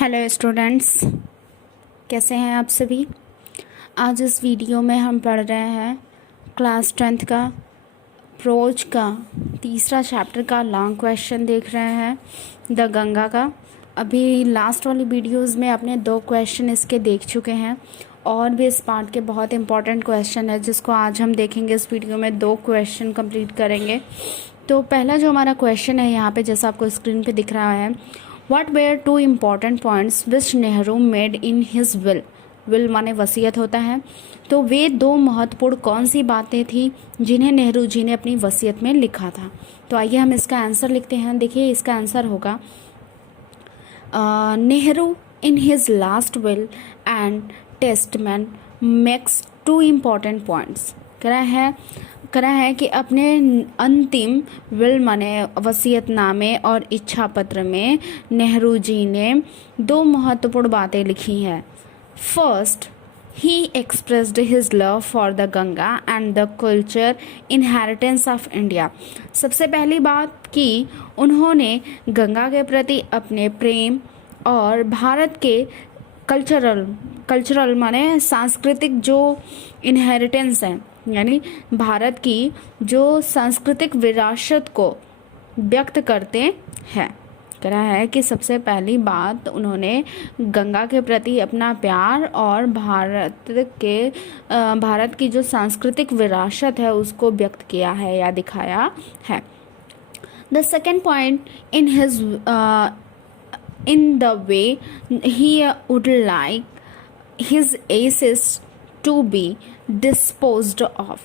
Hello students, कैसे हैं आप सभी। आज इस वीडियो में हम पढ़ रहे हैं क्लास 10th का प्रोज का तीसरा चैप्टर का लॉन्ग क्वेश्चन देख रहे हैं द गंगा का। अभी लास्ट वाली वीडियोस में आपने 2 क्वेश्चन इसके देख चुके हैं और भी इस पार्ट के बहुत इंपॉर्टेंट क्वेश्चन है जिसको आज हम देखेंगे। इस वीडियो में 2 क्वेश्चन कंप्लीट करेंगे। तो पहला जो हमारा क्वेश्चन है यहाँ पे जैसा आपको स्क्रीन पे दिख रहा है, What were 2 important points which Nehru made in his will? Will माने वसीयत होता है। तो वे 2 महत्वपूर्ण कौन सी बातें थी जिन्हें नेहरू जी ने अपनी वसीयत में लिखा था। तो आइए हम इसका आंसर लिखते हैं। देखिए इसका आंसर होगा Nehru in his last will and testament makes 2 important points. करा है कि अपने अंतिम विल माने वसीयतनामे और इच्छा पत्र में नेहरू जी ने 2 महत्वपूर्ण बातें लिखी हैं। First, he expressed his love for the Ganga and the culture inheritance of India. सबसे पहली बात कि उन्होंने गंगा के प्रति अपने प्रेम और भारत के कल्चरल माने सांस्कृतिक जो इनहेरिटेंस है, यानी भारत की जो सांस्कृतिक विरासत को व्यक्त करते हैं। कहा है कि सबसे पहली बात उन्होंने गंगा के प्रति अपना प्यार और भारत की जो सांस्कृतिक विरासत है उसको व्यक्त किया है या दिखाया है। The second point in the way he would like his ashes to be disposed of।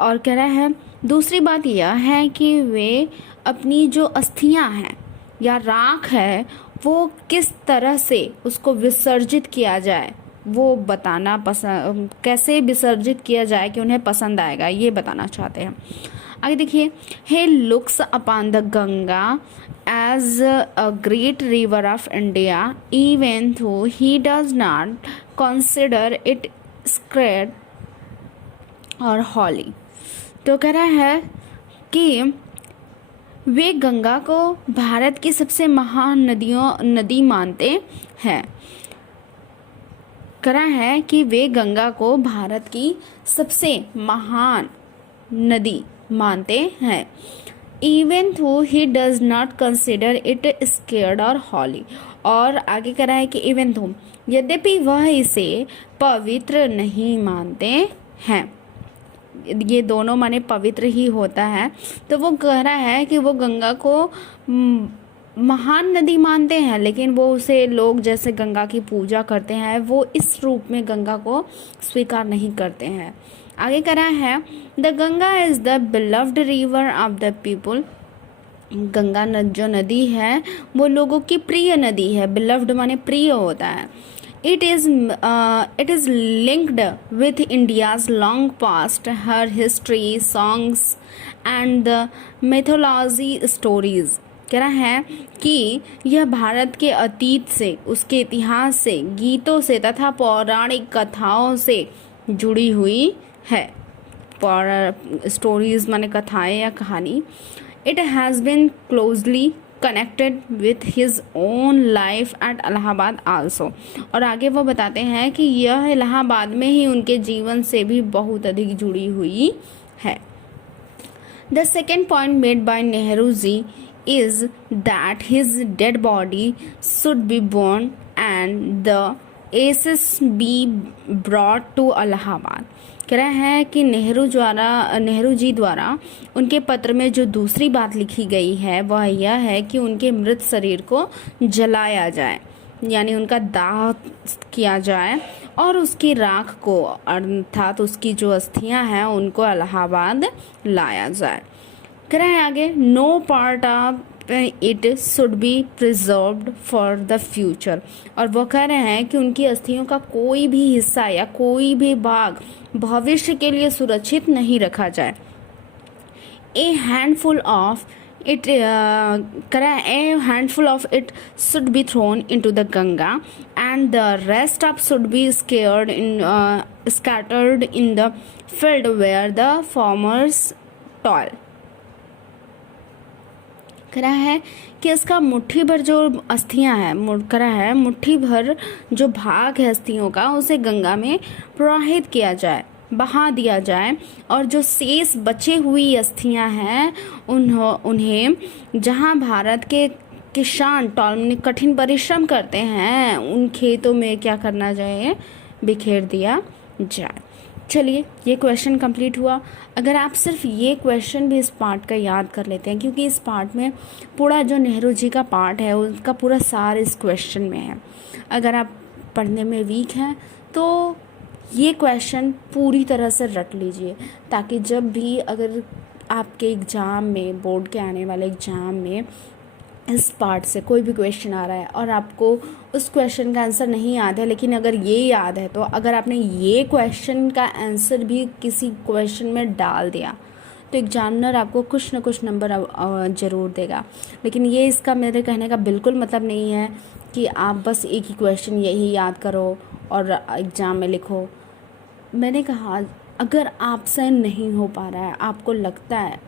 और कह रहा है दूसरी बात यह है कि वे अपनी जो अस्थियां हैं या राख है वो किस तरह से उसको विसर्जित किया जाए, वो बताना पसंद, कैसे विसर्जित किया जाए कि उन्हें पसंद आएगा, ये बताना चाहते हैं। आगे देखिए, he looks upon the Ganga as a great river of India even though he does not consider it sacred और holy। तो कह रहा है कि वे गंगा को भारत की सबसे महान नदी मानते हैं। कह रहा है कि वे गंगा को भारत की सबसे महान नदी मानते हैं। इवन थो he does not consider it scared और हॉली। और आगे कह रहा है कि इवन थो यद्यपि वह इसे पवित्र नहीं मानते हैं। ये दोनों माने पवित्र ही होता है। तो वो कह रहा है कि वो गंगा को महान नदी मानते हैं लेकिन वो उसे लोग जैसे गंगा की पूजा करते हैं वो इस रूप में गंगा को स्वीकार नहीं करते हैं। आगे कह रहा है the Ganga is the beloved river of the people. Ganga जो नदी है वो लोगों की प्रिय नदी है। बिलव्ड माने प्रिय होता है। It is linked with India's long past, her history, songs and the mythology stories. कह रहा है कि यह भारत के अतीत से, उसके इतिहास से, गीतों से तथा पौराणिक कथाओं से जुड़ी हुई है। स्टोरीज माने कथाएं या कहानी। It has been closely connected with his own life at Allahabad also. और आगे वो बताते हैं कि यह इलाहाबाद में ही उनके जीवन से भी बहुत अधिक जुड़ी हुई है। The second point made by Nehru ji is that his dead body should be burned and the ashes be brought to Allahabad। कह रहा है कि नेहरू जी द्वारा उनके पत्र में जो दूसरी बात लिखी गई है वह यह है कि उनके मृत शरीर को जलाया जाए, यानी उनका दाह किया जाए और उसकी राख को अर्थात उसकी जो अस्थियां हैं उनको इलाहाबाद लाया जाए। कह रहा है आगे no part of it should be preserved for the future. और वो कह रहे हैं कि उनकी अस्थियों का कोई भी हिस्सा या कोई भी भाग भविष्य के लिए सुरक्षित नहीं रखा जाए। A handful of it should be thrown into the Ganga and the rest of should be scattered in the field where the farmers toil। कह रहा है कि इसका मुट्ठी भर जो अस्थियां हैं, मुड़करा है, मुट्ठी भर जो भाग है अस्थियों का, उसे गंगा में प्रवाहित किया जाए, बहा दिया जाए, और जो शेष बचे हुई अस्थियां हैं उन्हें जहां भारत के किसान कठिन परिश्रम करते हैं उन खेतों में क्या करना चाहिए, बिखेर दिया जाए। चलिए, ये क्वेश्चन कंप्लीट हुआ। अगर आप सिर्फ ये क्वेश्चन भी इस पार्ट का याद कर लेते हैं, क्योंकि इस पार्ट में पूरा जो नेहरू जी का पार्ट है उसका पूरा सार इस क्वेश्चन में है। अगर आप पढ़ने में वीक हैं तो ये क्वेश्चन पूरी तरह से रट लीजिए, ताकि जब भी अगर आपके एग्ज़ाम में, बोर्ड के आने वाले एग्ज़ाम में इस पार्ट से कोई भी क्वेश्चन आ रहा है और आपको उस क्वेश्चन का आंसर नहीं याद है, लेकिन अगर ये याद है तो अगर आपने ये क्वेश्चन का आंसर भी किसी क्वेश्चन में डाल दिया तो एग्जामिनर आपको कुछ ना कुछ नंबर ज़रूर देगा। लेकिन ये इसका मेरे कहने का बिल्कुल मतलब नहीं है कि आप बस एक ही क्वेश्चन यही याद करो और एग्ज़ाम में लिखो। मैंने कहा अगर आपसे नहीं हो पा रहा है, आपको लगता है,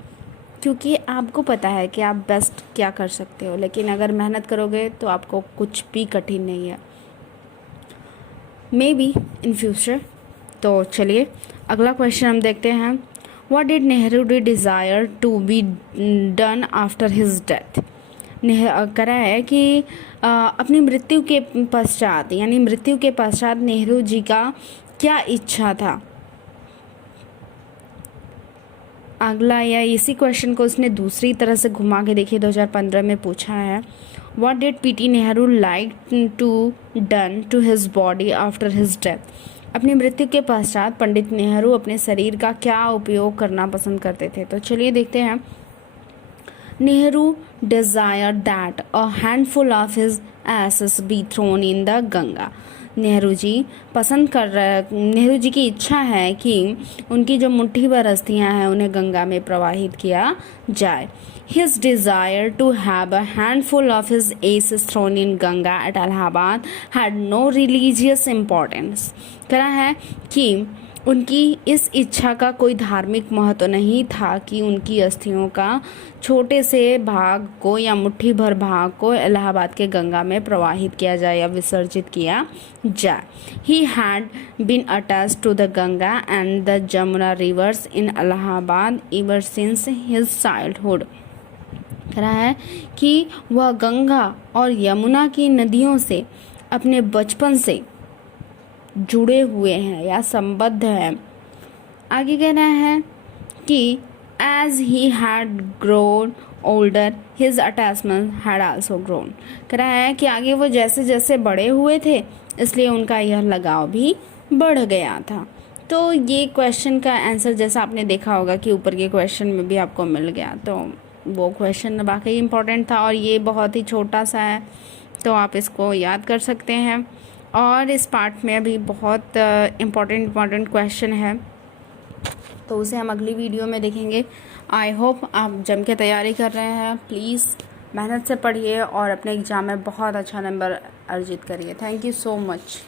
क्योंकि आपको पता है कि आप बेस्ट क्या कर सकते हो, लेकिन अगर मेहनत करोगे तो आपको कुछ भी कठिन नहीं है, मे बी इन फ्यूचर। तो चलिए अगला क्वेश्चन हम देखते हैं। What did Nehru desire to be done after his death. करा है कि अपनी मृत्यु के पश्चात, यानी मृत्यु के पश्चात नेहरू जी का क्या इच्छा था। अगला या इसी क्वेश्चन को उसने दूसरी तरह से घुमा के देखिए 2015 में पूछा है। What did PT Nehru like to done to his body after his death. अपनी मृत्यु के पश्चात पंडित नेहरू अपने शरीर का क्या उपयोग करना पसंद करते थे। तो चलिए देखते हैं। Nehru desire that a handful of his ashes be thrown in the Ganga. Nehru ji Nehru ji की इच्छा है कि उनकी जो मुट्ठी भर अस्थियां हैं उन्हें गंगा में प्रवाहित किया जाए। His desire to have a handful of his ashes thrown in Ganga at Allahabad had no religious importance। कहा है कि उनकी इस इच्छा का कोई धार्मिक महत्व नहीं था कि उनकी अस्थियों का छोटे से भाग को या मुट्ठी भर भाग को इलाहाबाद के गंगा में प्रवाहित किया जाए या विसर्जित किया जाए। He had been attached to the Ganga and the Jamuna rivers in Allahabad ever since his childhood। कह रहा है कि वह गंगा और यमुना की नदियों से अपने बचपन से जुड़े हुए हैं या संबद्ध हैं। आगे कहना है कि as he had grown older his attachment had also grown। कह रहा है कि आगे वो जैसे जैसे बड़े हुए थे इसलिए उनका यह लगाव भी बढ़ गया था। तो ये क्वेश्चन का आंसर जैसा आपने देखा होगा कि ऊपर के क्वेश्चन में भी आपको मिल गया, तो वो क्वेश्चन वाकई इम्पोर्टेंट था और ये बहुत ही छोटा सा है, तो आप इसको याद कर सकते हैं। और इस पार्ट में अभी बहुत इम्पोर्टेंट क्वेश्चन है, तो उसे हम अगली वीडियो में देखेंगे। आई होप आप जम के तैयारी कर रहे हैं। प्लीज़ मेहनत से पढ़िए और अपने एग्ज़ाम में बहुत अच्छा नंबर अर्जित करिए। Thank you so much.